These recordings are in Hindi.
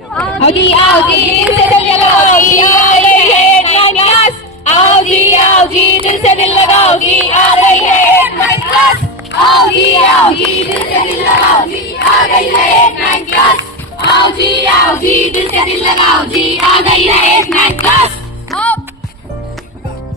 आओ जी दिल से दिल लगाओ जी, आ रही है 9 क्लास। आओ जी दिल से दिल लगाओ जी, आ रही है 9 क्लास। आओ जी दिल से दिल लगाओ जी, आ गई है 9 क्लास। आओ जी दिल से दिल लगाओ जी, आ गई है 9 क्लास।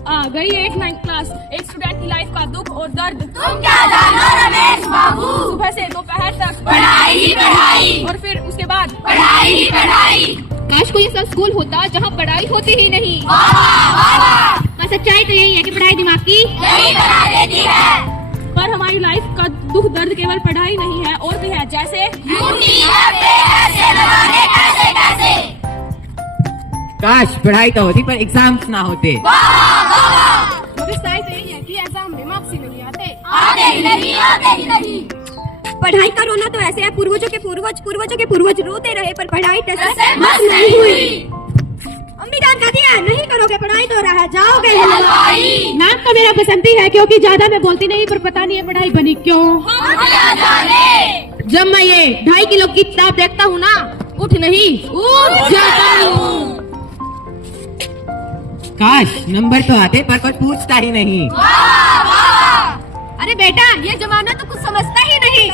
आ गई 9th क्लास। एक स्टूडेंट की लाइफ का दुख और दर्द तुम क्या जानो रमेश बाबू, सुबह से दोपहर तक पढ़ाई ही पढ़ाई और फिर उसके बाद पढ़ाई ही पढ़ाई। काश कोई ऐसा स्कूल होता जहाँ पढ़ाई होती ही नहीं। वाह सच्चाई तो यही है कि पढ़ाई दिमाग की यही बना देती है। पर हमारी लाइफ का दुख दर्द केवल पढ़ाई नहीं है और भी है, जैसे काश पढ़ाई तो होती पर एग्जाम्स ना होते। मगर सच्चाई तो यही है कि एग्जाम में मार्क्स ही नहीं आते। नहीं। पढ़ाई का रोना तो ऐसे है, पूर्वजों के पूर्वज रोते रहे पर पढ़ाई से मत नहीं हुई। अम्मी जान कह दिया नहीं करोगे पढ़ाई तो रह जाओगे। नाम तो मेरा पसंद ही है क्योंकि ज्यादा मैं बोलती नहीं, पर पता नहीं है पढ़ाई बनी क्यों। जब मैं ये 2.5 किलो की किताब देखता हूँ ना, उठ जाता हूँ। काश नंबर तो आते पर कोई पूछता ही नहीं। अरे बेटा ये जमाना तो कुछ समझता ही नहीं।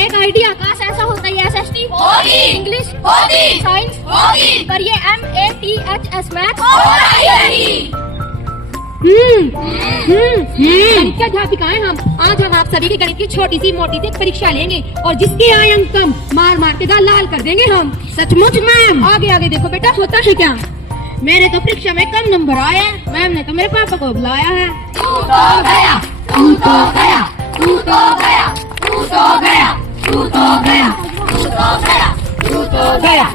एक आईडी आकाश ऐसा होता है, SST होगी, इंग्लिश होगी, साइंस होगी, पर ये MATHS मैथ गणित के अध्यापिकाएं हम आज हम आप सभी की गणित की छोटी सी मोटी सी परीक्षा लेंगे और जिसके आए अंक कम मार के गाल लाल कर देंगे हम। सचमुच मैम? आगे देखो बेटा, होता है क्या। मेरे तो परीक्षा में कम नंबर आए हैं, मैम ने तो मेरे पापा को बुलाया है। तू तो गया, तू तो गया, तू तो गया, तू तो गया, तू तो गया, तू तो गया, तू तो गया,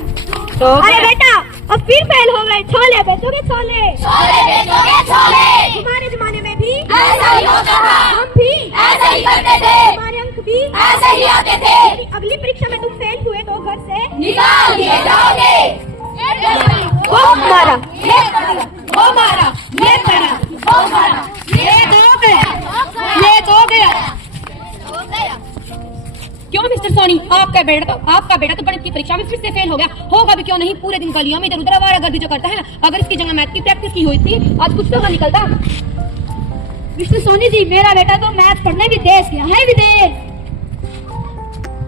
तो अरे बेटा अब फिर फेल हो गए, छोले बेचोगे छोले। छोले बेचोगे छोले। हमारे जमाने में भी ऐसा ही होता था, हम भी ऐसा ही करते थे, हमारे अंक भी ऐसे ही आते थे। अगली परीक्षा में तुम फेल हुए तो घर से निकाल दिए जाओगे। वो मारा ये पढ़ा, वो मारा, ये पढ़ा, वो मारा, ये तो गया। क्यों मिस्टर सोनी, आपका बेटा तो गणित की परीक्षा में फिर से फेल हो गया। होगा भी क्यों नहीं, पूरे दिन गलियों में इधर उधर आवारागर्दी जो करता है। अगर इसकी जगह मैथ की प्रैक्टिस की हुई थी आज कुछ तो ना निकलता। मिस्टर सोनी जी मेरा बेटा तो मैथ पढ़ने विदेश गया है, विदेश।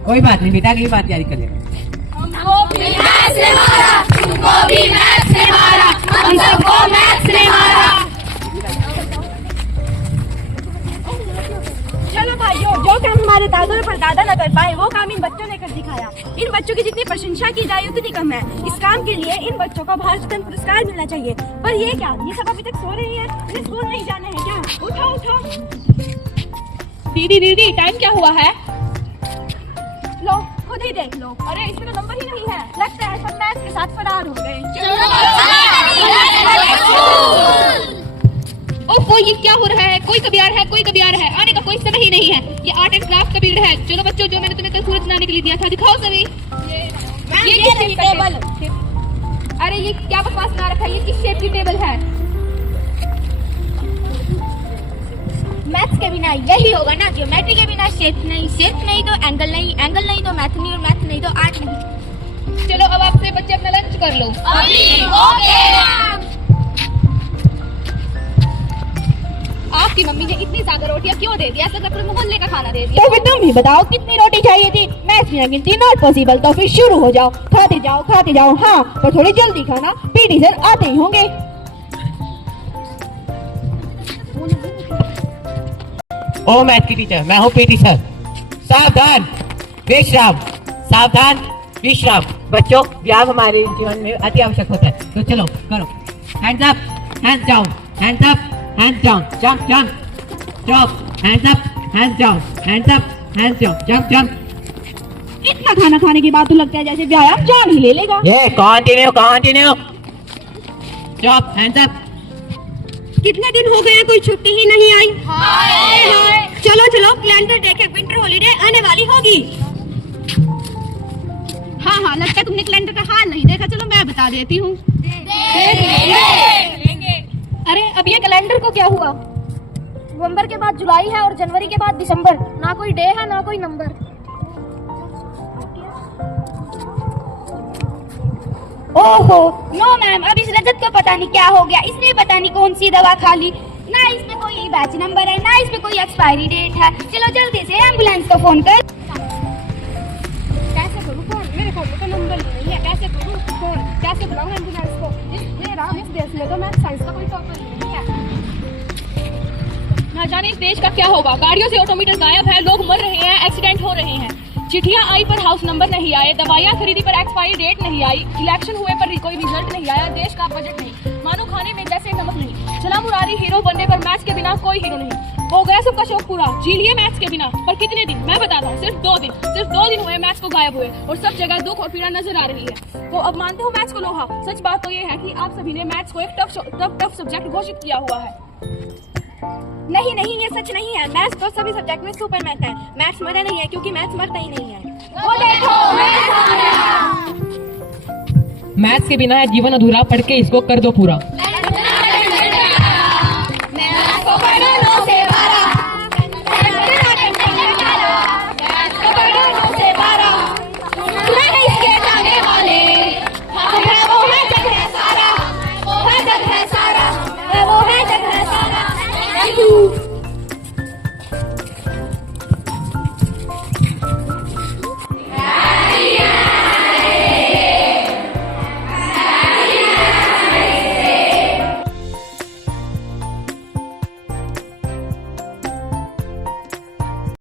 कोई बात नहीं बेटा, की बात याद कर लेना। मैथ्स ने मारा, तुमको भी मैथ्स ने मारा, हम सबको मैथ्स ने मारा। चलो भाइयों, जो काम हमारे दादा और परदादा न कर पाए वो काम इन बच्चों ने कर दिखाया। इन बच्चों की जितनी प्रशंसा की जाए उतनी कम है। इस काम के लिए इन बच्चों को भारत रत्न पुरस्कार मिलना चाहिए। पर ये क्या, ये सब अभी तक सो रही है? इन्हें स्कूल नहीं जाना है क्या? उठो। दीदी टाइम क्या हुआ है? लो खुद ही देख लो। अरे इसमें तो नंबर ही नहीं है, लगता है सब मैथ्स के साथ फरार हो गए। ओह ये क्या हो रहा है? कोई कभी आ रहा है, आने का कोई समय ही नहीं है। ये आर्ट एंड क्राफ्ट का पीरियड है। चलो बच्चों, जो मैंने तुम्हें कल सूरज बनाने के लिए दिया था दिखाओ सभी। ये किस शेप का टेबल? अरे ये क्या बकवास बना रखा है, ये किस शेप की टेबल है? मैथ्स के बिना यही होगा ना, ज्योमेट्री के बिना शेप नहीं तो एंगल नहीं तो मैथ नहीं, और मैथ नहीं तो आर्ट नहीं। चलो अब आपसे बच्चे अपना लंच कर लो। आपकी मम्मी ने इतनी ज्यादा रोटियां क्यों दे दिया? ऐसा पूरे मोहल्ले का खाना दे दिया। तो फिर तुम ही बताओ कितनी रोटी चाहिए थी? मैथ्स में गिनती नॉट पॉसिबल, तो फिर शुरू हो जाओ, खाते जाओ। हाँ पर थोड़ी जल्दी खाना, पीटी सर आते ही होंगे। ओ मैथ की टीचर, मैं हूँ पीटी सर। सावधान विश्राम। बच्चों व्यायाम हमारे जीवन में अति आवश्यक होता है, तो चलो करो। Hands up, hands down, hands up, hands down, jump, hands up, hands down, hands up, hands down, jump. इतना खाना खाने के बाद तो लगता है जैसे व्यायाम जान ही ले लेगा। ये कंटिन्यू। Jump, hands up. कितने दिन हो गए कोई छुट्टी ही नहीं आई। हाय। चलो कैलेंडर देखे, विंटर हॉलीडे आने वाली होगी। हाँ लगता है तुमने कैलेंडर का हाल नहीं देखा। चलो मैं बता देती हूँ। अरे अब ये कैलेंडर को क्या हुआ? नवंबर के बाद जुलाई है और जनवरी के बाद दिसंबर। ना कोई डे है ना कोई नंबर। ओहो नो मैम, अब इस रजत को पता नहीं क्या हो गया, इसने पता नहीं कौन सी दवा खा ली, ना इसमें कोई बैच नंबर है ना इसमें कोई एक्सपायरी डेट है। चलो जल्दी से एम्बुलेंस को फोन कर। कैसे करूँ फोन, मेरे फोन में तो नंबर नहीं है, कैसे करूँ फोन, कैसे बुलाऊँ एम्बुलेंस को? इस देश में तो मैं साइंस का कोई टॉपर नहीं है। ना जाने इस देश का क्या होगा, गाड़ियों से ऑटोमीटर गायब है, लोग मर रहे हैं, एक्सीडेंट हो रहे हैं, चिट्ठियां आई पर हाउस नंबर नहीं आए, दवाइयां खरीदी पर एक्सपायरी डेट नहीं आई, इलेक्शन हुए पर कोई रिजल्ट नहीं आया, देश का बजट नहीं, मानो खाने में जैसे नमक नहीं, चला मुरारी हीरो बनने पर मैच के बिना कोई हीरो नहीं, हो गया सबका शौक पूरा, जी लिए मैच के बिना, पर कितने दिन? मैं बताता हूँ, सिर्फ 2 दिन हुए मैच को गायब हुए और सब जगह दुख और पीड़ा नजर आ रही है। तो अब मानते हो मैच को लोहा, सच बात तो ये है कि आप सभी ने मैच को एक टफ सब्जेक्ट घोषित किया हुआ है। नहीं नहीं, ये सच नहीं है। मैथ्स तो सभी सब्जेक्ट में सुपर मैथ है। मैथ्स मरे नहीं है क्योंकि मैथ्स मरता ही नहीं है। वो देखो मैथ्स के बिना है जीवन अधूरा, पढ़ के इसको कर दो पूरा।